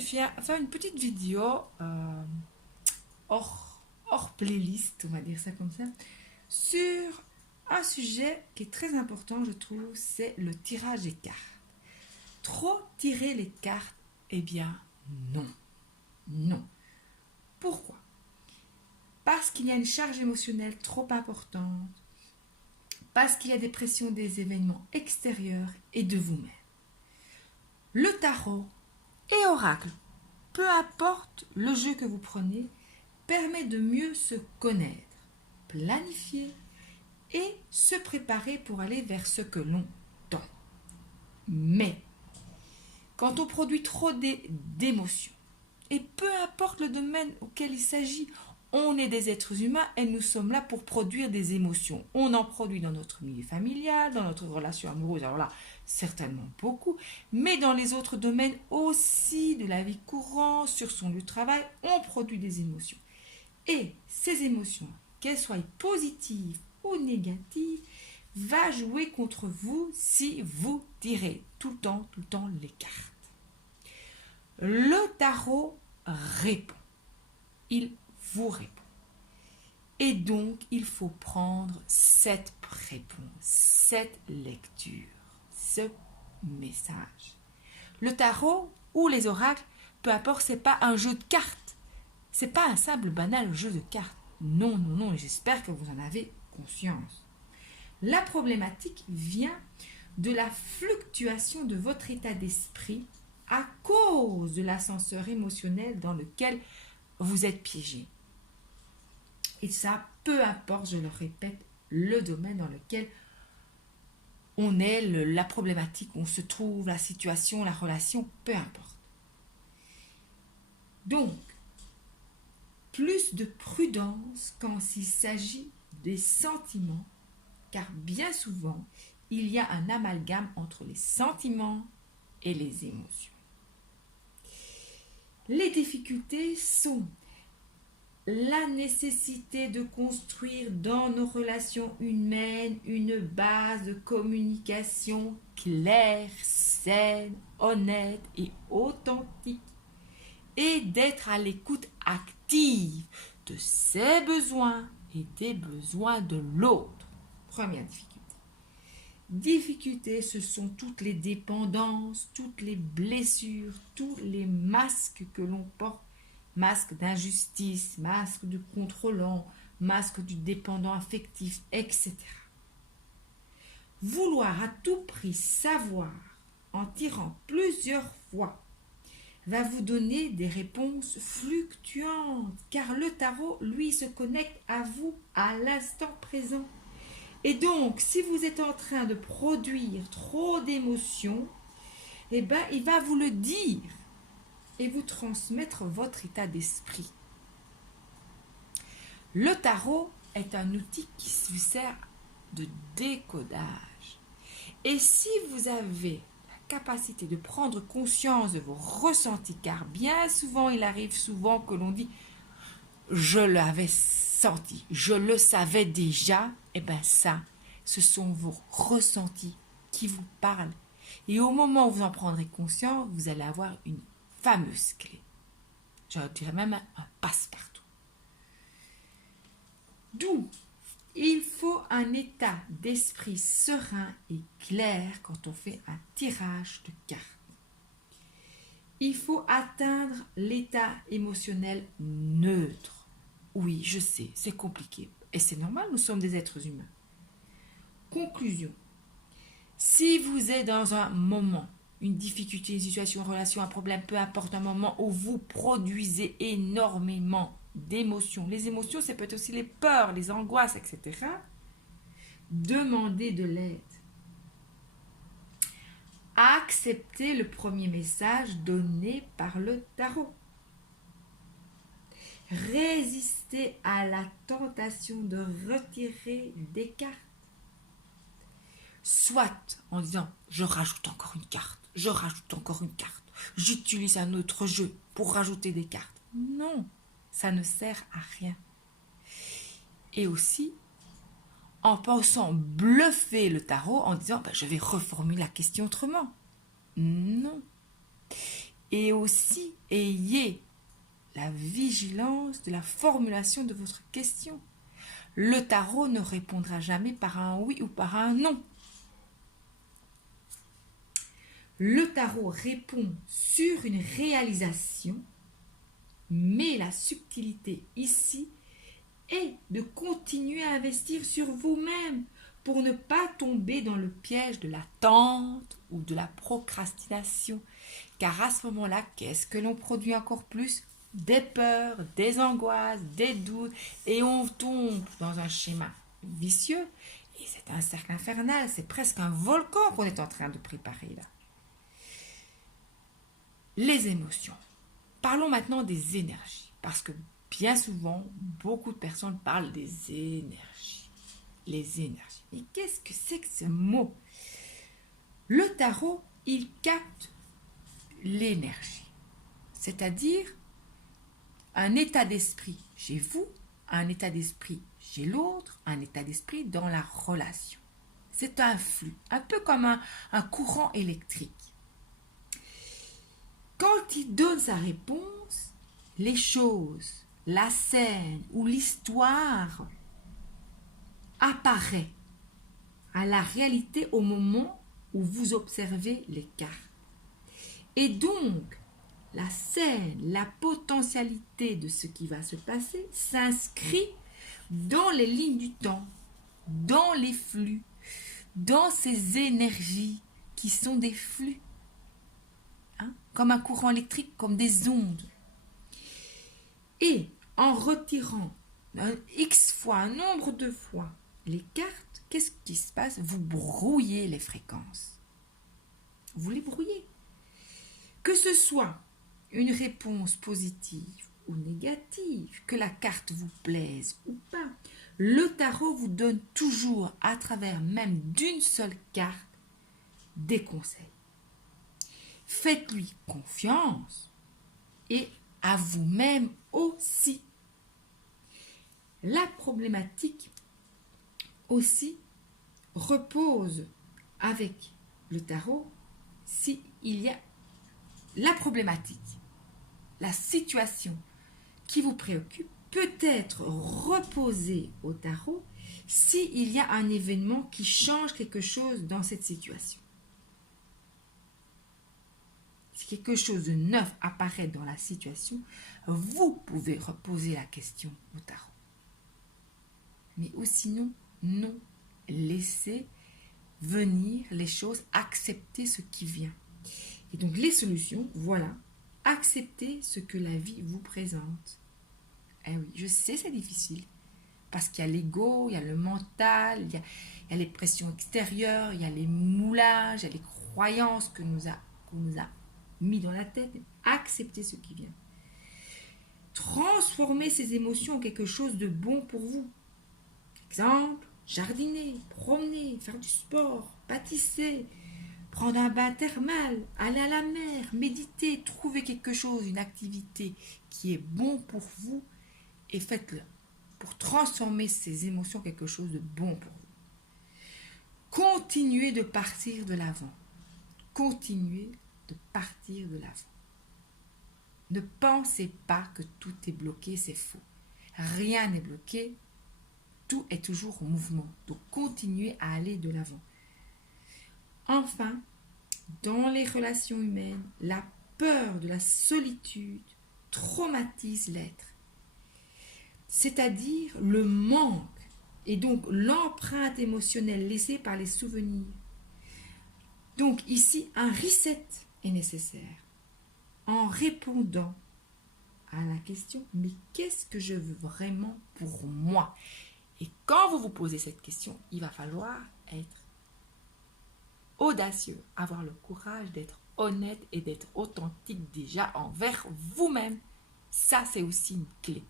je viens faire une petite vidéo hors playlist, on va dire ça comme ça, sur un sujet qui est très important, je trouve, c'est le tirage des cartes. Trop tirer les cartes, eh bien, non. Non. Pourquoi? Parce qu'il y a une charge émotionnelle trop importante, parce qu'il y a des pressions des événements extérieurs et de vous-même. Le tarot et oracle, peu importe le jeu que vous prenez, permet de mieux se connaître, planifier et se préparer pour aller vers ce que l'on tend. Mais, quand on produit trop d'émotions, et peu importe le domaine auquel il s'agit, on est des êtres humains et nous sommes là pour produire des émotions. On en produit dans notre milieu familial, dans notre relation amoureuse, alors là, certainement beaucoup, mais dans les autres domaines aussi de la vie courante, sur son lieu de travail, on produit des émotions. Et ces émotions, qu'elles soient positives ou négatives, va jouer contre vous si vous tirez tout le temps les cartes. Le tarot répond. Il vous répond. Et donc, il faut prendre cette réponse, cette lecture, ce message. Le tarot ou les oracles, peu importe, c'est pas un jeu de cartes. C'est pas un simple banal jeu de cartes. Non, non, non, et j'espère que vous en avez conscience. La problématique vient de la fluctuation de votre état d'esprit à cause de l'ascenseur émotionnel dans lequel vous êtes piégé. Et ça, peu importe, je le répète, le domaine dans lequel on est, la problématique où on se trouve, la situation, la relation, peu importe. Donc, plus de prudence quand il s'agit des sentiments, car bien souvent, il y a un amalgame entre les sentiments et les émotions. Les difficultés sont la nécessité de construire dans nos relations humaines une base de communication claire, saine, honnête et authentique et d'être à l'écoute active de ses besoins et des besoins de l'autre. Première difficulté. Difficultés, ce sont toutes les dépendances, toutes les blessures, tous les masques que l'on porte. Masque d'injustice, masque du contrôlant, masque du dépendant affectif, etc. Vouloir à tout prix savoir en tirant plusieurs fois va vous donner des réponses fluctuantes, car le tarot, lui, se connecte à vous à l'instant présent. Et donc, si vous êtes en train de produire trop d'émotions, eh ben, il va vous le dire et vous transmettre votre état d'esprit. Le tarot est un outil qui vous sert de décodage. Et si vous avez la capacité de prendre conscience de vos ressentis, car bien souvent, il arrive souvent que l'on dit « je l'avais senti, je le savais déjà », et bien ça, ce sont vos ressentis qui vous parlent. Et au moment où vous en prendrez conscience, vous allez avoir une fameuse clé. Je dirais même un passe-partout. D'où il faut un état d'esprit serein et clair quand on fait un tirage de cartes. Il faut atteindre l'état émotionnel neutre. Oui, je sais, c'est compliqué. Et c'est normal, nous sommes des êtres humains. Conclusion. Si vous êtes dans un moment, une difficulté, une situation, une relation, un problème, peu importe, un moment où vous produisez énormément d'émotions. Les émotions, c'est peut-être aussi les peurs, les angoisses, etc. Demandez de l'aide. Acceptez le premier message donné par le tarot. Résistez à la tentation de retirer des cartes. Soit en disant « je rajoute encore une carte, je rajoute encore une carte, j'utilise un autre jeu pour rajouter des cartes. » Non, ça ne sert à rien. Et aussi, en pensant bluffer le tarot en disant « je vais reformuler la question autrement. » Non. Et aussi, ayez la vigilance de la formulation de votre question. Le tarot ne répondra jamais par un oui ou par un non. Le tarot répond sur une réalisation, mais la subtilité ici est de continuer à investir sur vous-même pour ne pas tomber dans le piège de l'attente ou de la procrastination. Car à ce moment-là, qu'est-ce que l'on produit encore plus? Des peurs, des angoisses, des doutes, et on tombe dans un schéma vicieux. Et c'est un cercle infernal, c'est presque un volcan qu'on est en train de préparer là. Les émotions. Parlons maintenant des énergies, parce que bien souvent, beaucoup de personnes parlent des énergies. Les énergies. Mais qu'est-ce que c'est que ce mot? Le tarot, il capte l'énergie, c'est-à-dire un état d'esprit chez vous, un état d'esprit chez l'autre, un état d'esprit dans la relation. C'est un flux, un peu comme un courant électrique. Quand il donne sa réponse, les choses, la scène ou l'histoire apparaît à la réalité au moment où vous observez les cartes. Et donc, la scène, la potentialité de ce qui va se passer s'inscrit dans les lignes du temps, dans les flux, dans ces énergies qui sont des flux, comme un courant électrique, comme des ondes. Et en retirant X fois, un nombre de fois les cartes, qu'est-ce qui se passe? Vous brouillez les fréquences. Vous les brouillez. Que ce soit une réponse positive ou négative, que la carte vous plaise ou pas, le tarot vous donne toujours, à travers même d'une seule carte, des conseils. Faites-lui confiance et à vous-même aussi. La problématique aussi repose avec le tarot s'il y a la problématique, la situation qui vous préoccupe peut être reposée au tarot s'il y a un événement qui change quelque chose dans cette situation. Si quelque chose de neuf apparaît dans la situation, vous pouvez reposer la question au tarot. Mais ou sinon, non, laissez venir les choses, acceptez ce qui vient. Et donc les solutions, voilà, acceptez ce que la vie vous présente. Eh oui, je sais c'est difficile, parce qu'il y a l'ego, il y a le mental, il y a les pressions extérieures, il y a les moulages, il y a les croyances qu'on nous a mis dans la tête. Acceptez ce qui vient. Transformez ces émotions en quelque chose de bon pour vous. Exemple, jardiner, promener, faire du sport, pâtisser, prendre un bain thermal, aller à la mer, méditer, trouver quelque chose, une activité qui est bon pour vous et faites-le pour transformer ces émotions en quelque chose de bon pour vous. Continuez de partir de l'avant. Continuez de partir de l'avant. Ne pensez pas que tout est bloqué, c'est faux. Rien n'est bloqué, tout est toujours en mouvement. Donc continuez à aller de l'avant. Enfin, dans les relations humaines, la peur de la solitude traumatise l'être. C'est-à-dire le manque et donc l'empreinte émotionnelle laissée par les souvenirs. Donc ici, un reset est nécessaire en répondant à la question « Mais qu'est-ce que je veux vraiment pour moi ?» Et quand vous vous posez cette question, il va falloir être audacieux, avoir le courage d'être honnête et d'être authentique déjà envers vous-même. Ça, c'est aussi une clé.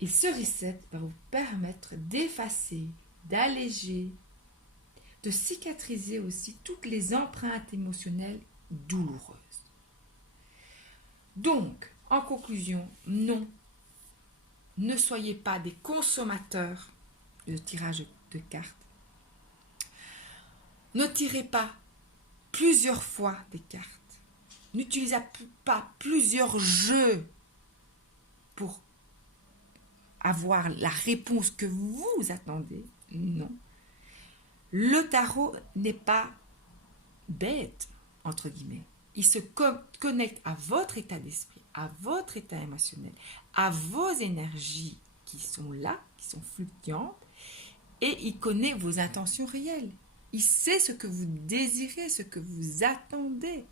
Et ce reset va vous permettre d'effacer, d'alléger, de cicatriser aussi toutes les empreintes émotionnelles douloureuses. Donc, en conclusion, non, ne soyez pas des consommateurs de tirage de cartes. Ne tirez pas plusieurs fois des cartes. N'utilisez pas plusieurs jeux pour avoir la réponse que vous attendez. Non. Le tarot n'est pas bête, entre guillemets. Il se connecte à votre état d'esprit, à votre état émotionnel, à vos énergies qui sont là, qui sont fluctuantes, et il connaît vos intentions réelles. Il sait ce que vous désirez, ce que vous attendez.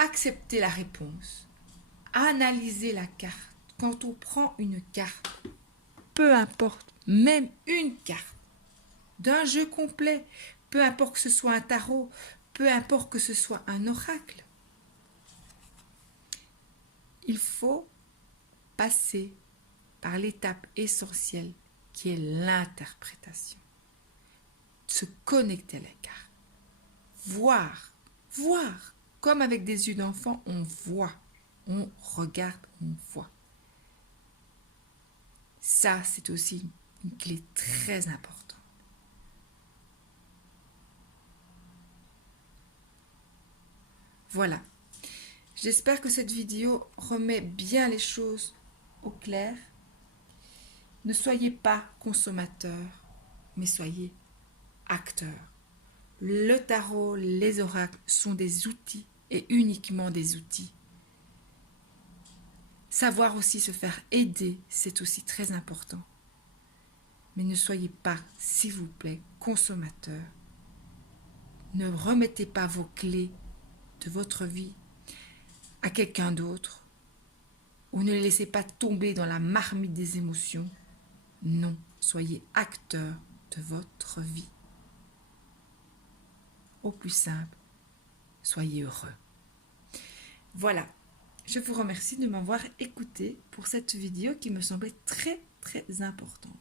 Acceptez la réponse. Analysez la carte. Quand on prend une carte, peu importe, même une carte, d'un jeu complet, peu importe que ce soit un tarot, peu importe que ce soit un oracle, il faut passer par l'étape essentielle qui est l'interprétation. Se connecter à la carte. Voir, comme avec des yeux d'enfant, on voit, on regarde, on voit. Ça, c'est aussi une clé très importante. Voilà. J'espère que cette vidéo remet bien les choses au clair. Ne soyez pas consommateur, mais soyez acteur. Le tarot, les oracles sont des outils et uniquement des outils. Savoir aussi se faire aider, c'est aussi très important. Mais ne soyez pas, s'il vous plaît, consommateur. Ne remettez pas vos clés de votre vie à quelqu'un d'autre ou ne les laissez pas tomber dans la marmite des émotions. Non, soyez acteur de votre vie. Au plus simple, soyez heureux. Voilà, je vous remercie de m'avoir écouté pour cette vidéo qui me semblait très importante.